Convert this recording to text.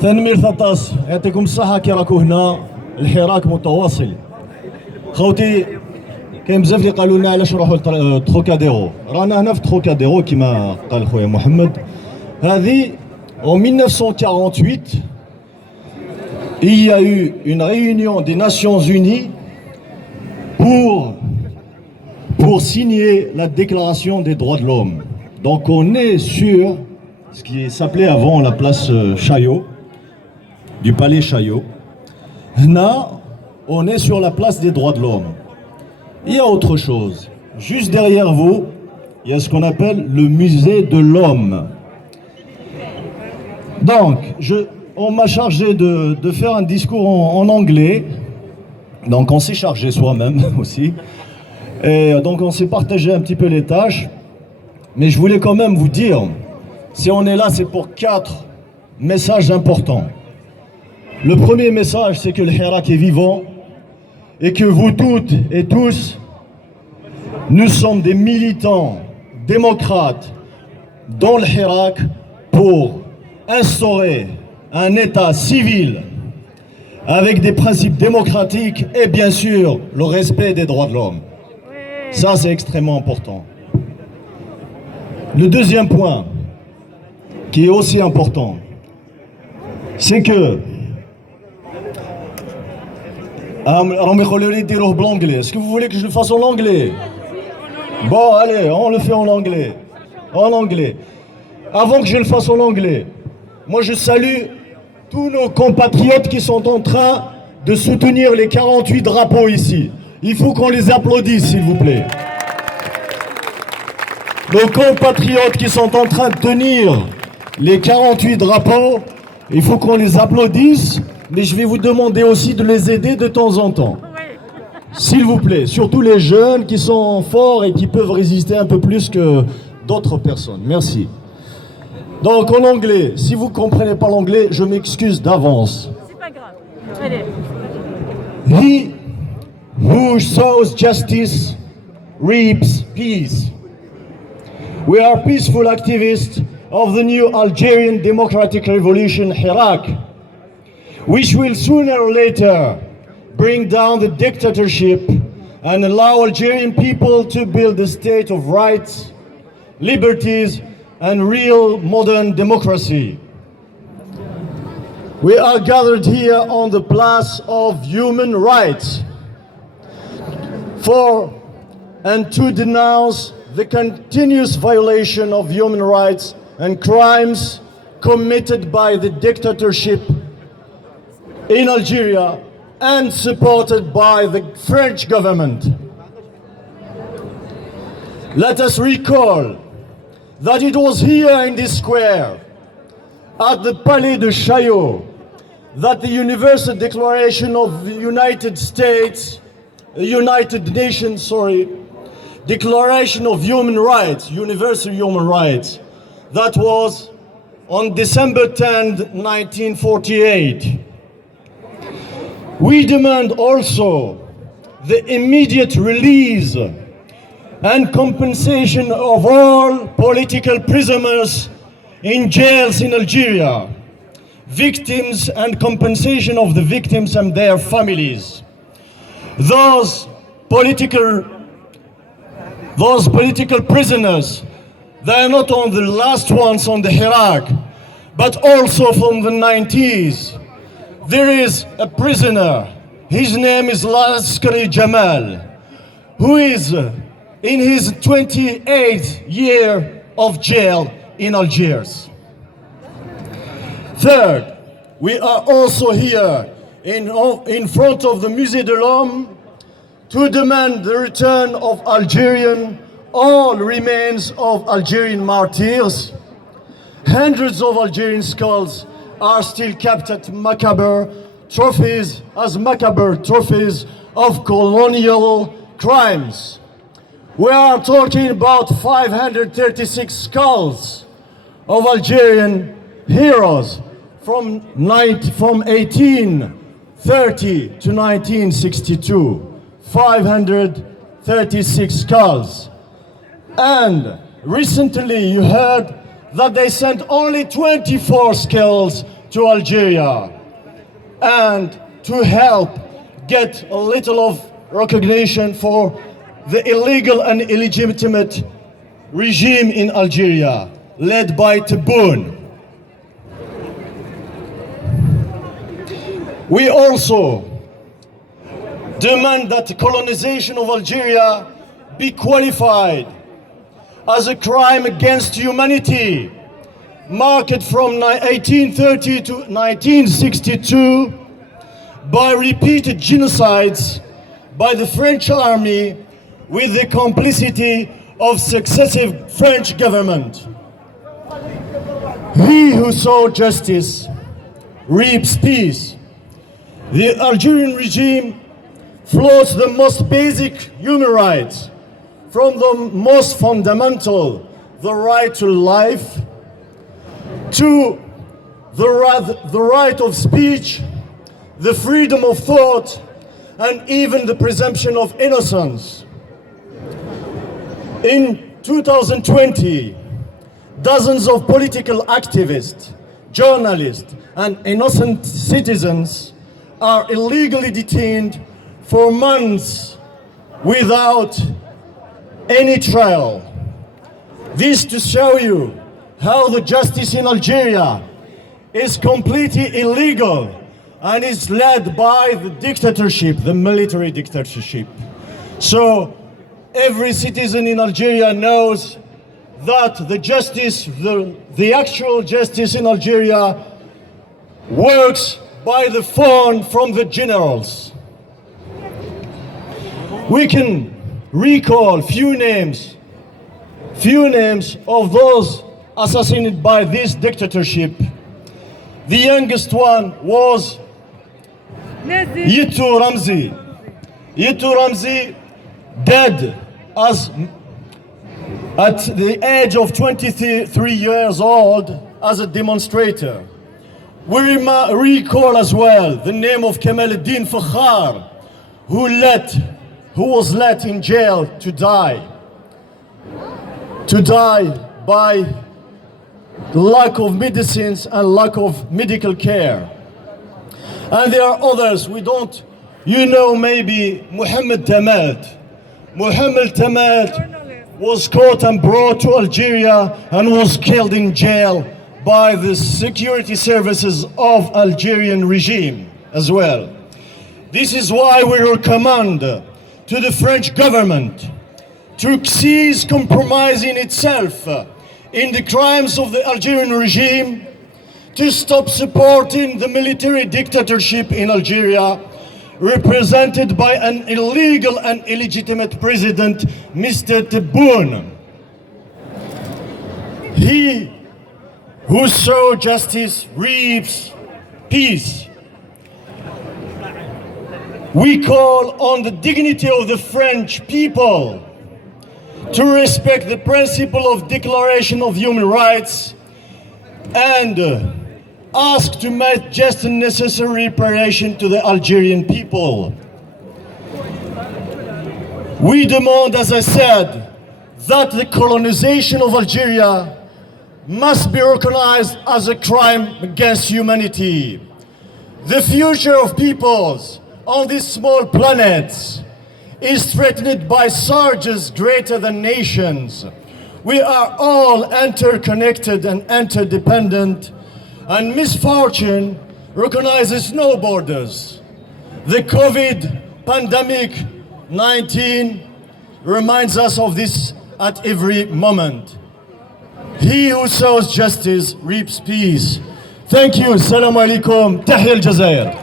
ثاني ثطاس يعطيكم الصحة كي راكو هنا الحراك متواصل. خوتي كاين بزاف اللي قالوا لنا علاش نروحوا لتروكاديرو، رانا هنا في تروكاديرو كما قال خويا محمد. هذه en 1948 il y a eu une réunion des Nations Unies pour signer la déclaration des droits de l'homme. Donc on est sur ce qui s'appelait avant la place Chaillot, du palais Chaillot. Là, on est sur la place des droits de l'homme. Il y a autre chose. Juste derrière vous, il y a ce qu'on appelle le musée de l'homme. Donc, on m'a chargé de faire un discours en anglais. Donc, on s'est chargé soi-même aussi. Et donc, on s'est partagé un petit peu les tâches. Mais je voulais quand même vous dire, si on est là, c'est pour 4 messages importants. Le premier message, c'est que le Hirak est vivant et que vous toutes et tous, nous sommes des militants démocrates dans le Hirak pour instaurer un État civil avec des principes démocratiques et bien sûr le respect des droits de l'homme. Ça, c'est extrêmement important. Le deuxième point, qui est aussi important, c'est que est-ce que vous voulez que je le fasse en anglais? Bon, allez, on le fait en anglais. En anglais. Avant que je le fasse en anglais, moi je salue tous nos compatriotes qui sont en train de soutenir les 48 drapeaux ici. Il faut qu'on les applaudisse, s'il vous plaît. Nos compatriotes qui sont en train de tenir les 48 drapeaux, il faut qu'on les applaudisse, mais je vais vous demander aussi de les aider de temps en temps. S'il vous plaît, surtout les jeunes qui sont forts et qui peuvent résister un peu plus que d'autres personnes. Merci. Donc en anglais, si vous ne comprenez pas l'anglais, je m'excuse d'avance. C'est pas grave. Allez. He who sows justice reaps peace. We are peaceful activists of the new Algerian Democratic Revolution, Hirak, which will sooner or later bring down the dictatorship and allow Algerian people to build a state of rights, liberties, and real modern democracy. We are gathered here on the place of human rights for and to denounce the continuous violation of human rights and crimes committed by the dictatorship in Algeria and supported by the French government. Let us recall that it was here in this square, at the Palais de Chaillot, that the Universal Declaration of the United Nations, Declaration of Human Rights, Universal Human Rights, that was on December 10, 1948. We demand also the immediate release and compensation of all political prisoners in jails in Algeria, victims and compensation of the victims and their families. Those political prisoners, they are not on the last ones on the Hirak, but also from the 90s. There is a prisoner, his name is Laskari Jamal, who is in his 28th year of jail in Algiers. Third, we are also here in front of the Musée de l'Homme to demand the return of all remains of Algerian martyrs. Hundreds of Algerian skulls are still kept at macabre trophies of colonial crimes. We are talking about 536 skulls of Algerian heroes from 1830 to 1962. 536 skulls. And recently you heard that they sent only 24 skulls to Algeria and to help get a little of recognition for the illegal and illegitimate regime in Algeria, led by Tebboune. We also demand that the colonization of Algeria be qualified as a crime against humanity, marked from 1830 to 1962 by repeated genocides by the French army with the complicity of successive French government. He who sought justice reaps peace. The Algerian regime flaunts the most basic human rights, from the most fundamental, the right to life, to the right of speech, the freedom of thought, and even the presumption of innocence. In 2020, dozens of political activists, journalists, and innocent citizens are illegally detained for months without any trial. This to show you how the justice in Algeria is completely illegal and is led by the dictatorship, the military dictatorship. So every citizen in Algeria knows that the justice, the actual justice in Algeria works by the phone from the generals. We can recall few names of those assassinated by this dictatorship. The youngest one was Yitou Ramzi. Yitou Ramzi dead at the age of 23 years old as a demonstrator. We recall as well the name of Kemal Eddin Fakhar, who was let in jail to die by lack of medicines and lack of medical care. And there are others maybe Mohammed Tamalt. Mohammed Tamalt was caught and brought to Algeria and was killed in jail by the security services of Algerian regime as well. This is why we recommend to the French government to cease compromising itself in the crimes of the Algerian regime, to stop supporting the military dictatorship in Algeria, represented by an illegal and illegitimate president, Mr. Tebboune. He who sows justice reaps peace. We call on the dignity of the French people to respect the principle of Declaration of Human Rights and ask to make just and necessary reparation to the Algerian people. We demand, as I said, that the colonization of Algeria must be recognized as a crime against humanity. The future of peoples on these small planets is threatened by surges greater than nations. We are all interconnected and interdependent, and misfortune recognizes no borders. The COVID pandemic-19 reminds us of this at every moment. He who sows justice reaps peace. Thank you. Assalamu alaikum. Tahiyya al-Jazair.